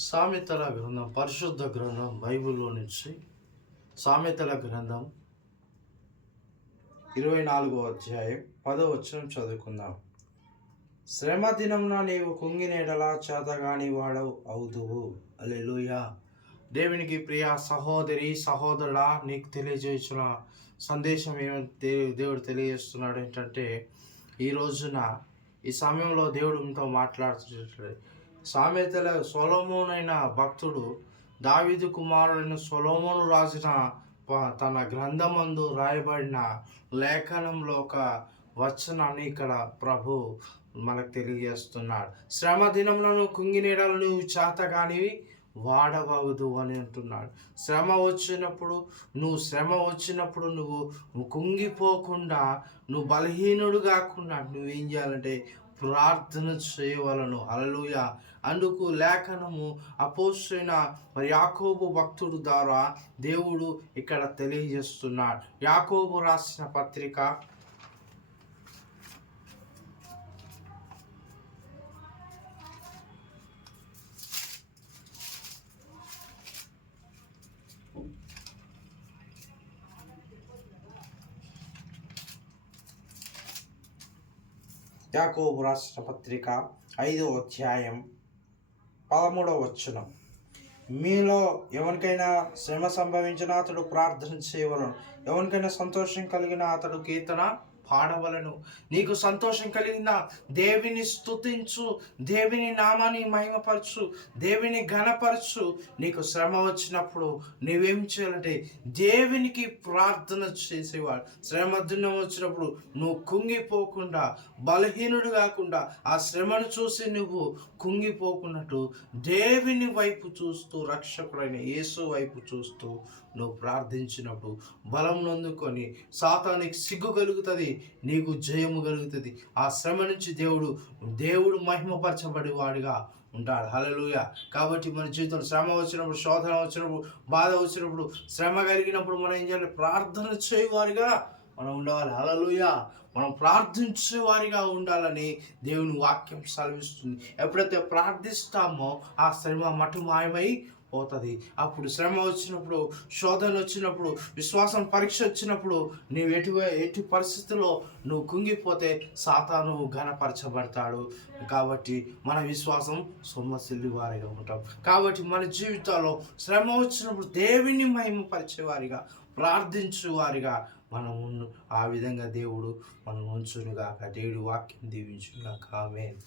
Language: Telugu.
సామెతల గ్రంథం, పరిశుద్ధ గ్రంథం బైబిల్లో నుంచి సామెతల గ్రంథం 24వ అధ్యాయం 10వ వచనం చదువుకుందాం. శ్రమ దినమున నీవు కుంగినేడలా చేతగాని వాడవు అవుదువు. హల్లెలూయా. దేవునికి ప్రియ సహోదరి సహోదరుడా, నీకు తెలియజేసిన సందేశం ఏమంటే దేవుడు తెలియజేస్తున్నాడు ఏంటంటే, ఈ రోజున ఈ సమయంలో దేవుడు మీతో మాట్లాడుతున్నాడు. సామెతల సొలొమోనైన భక్తుడు, దావీదు కుమారుడైన సొలొమోను రాసిన తన గ్రంథమందు రాయబడిన లేఖనంలో ఒక వచనాన్ని ఇక్కడ ప్రభు మనకు తెలియజేస్తున్నాడు. శ్రమ దినములను కుంగినీడలు నువ్వు చేతగానివి వాడవద్దు అని అంటున్నాడు. శ్రమ వచ్చినప్పుడు నువ్వు కుంగిపోకుండా, నువ్వు బలహీనుడు కాకుండా నువ్వేం చేయాలంటే ప్రార్థన చేయవలను. హల్లెలూయా. అందుకు లేఖనము అపోస్తలుడైన యాకోబు భక్తుడు ద్వారా దేవుడు ఇక్కడ తెలియజేస్తున్నాడు. యాకోబు రాసిన పత్రిక యాకోబు రాసిన పత్రిక 5వ అధ్యాయం 13వ వచనం. మీలో ఎవరికైనా శ్రమ సంభవించిన అతడు ప్రార్థన చేయవలను, ఎవరికైనా సంతోషం కలిగిన అతడు కీర్తన పాడవలను. నీకు సంతోషం కలిగిందా? దేవుని స్తుతించు, దేవుని నామాన్ని మహిమపరచు, దేవుని ఘనపరచు. నీకు శ్రమ వచ్చినప్పుడు నువ్వేం చేయాలంటే దేవునికి ప్రార్థన చేసేవాడు. శ్రమ దినం వచ్చినప్పుడు నువ్వు కుంగిపోకుండా, బలహీనుడు కాకుండా, ఆ శ్రమను చూసి నువ్వు కుంగిపోకున్నట్టు దేవుని వైపు చూస్తూ, రక్షకుడైన యేసు వైపు చూస్తూ నువ్వు ప్రార్థించినప్పుడు బలం నొందుకొని సాతానికి సిగ్గు కలుగుతుంది, నీకు జయము కలుగుతుంది. ఆ శ్రమ నుంచి దేవుడు మహిమపరచబడి వాడిగా ఉంటాడు. హల్లెలూయా. కాబట్టి మన జీవితంలో శ్రమ వచ్చినప్పుడు, శోధన వచ్చినప్పుడు, బాధ వచ్చినప్పుడు, శ్రమ కలిగినప్పుడు మనం ఏం చేయాలి? ప్రార్థన చేయవారిగా మనం ఉండాలి. హల్లెలూయా. మనం ప్రార్థించేవారిగా ఉండాలని దేవుని వాక్యం సెలవిస్తుంది. ఎప్పుడైతే ప్రార్థిస్తామో ఆ శ్రమ మాయమై పోతుంది. అప్పుడు శ్రమ వచ్చినప్పుడు, శోధన వచ్చినప్పుడు, విశ్వాసం పరీక్ష వచ్చినప్పుడు నీవు ఎటు పరిస్థితుల్లో నువ్వు కుంగిపోతే సాతాను ఘనపరచబడతాడు. కాబట్టి మన విశ్వాసం సొమ్మసిల్లి వారిగా ఉంటాం. కాబట్టి మన జీవితాల్లో శ్రమ వచ్చినప్పుడు దేవుని మహిమపరిచేవారిగా, ప్రార్థించేవారిగా మనం ఆ విధంగా దేవుడు మనం ఉంచునుగాక. దేవుడి వాక్యం దీవించునుగాక. ఆమేన్.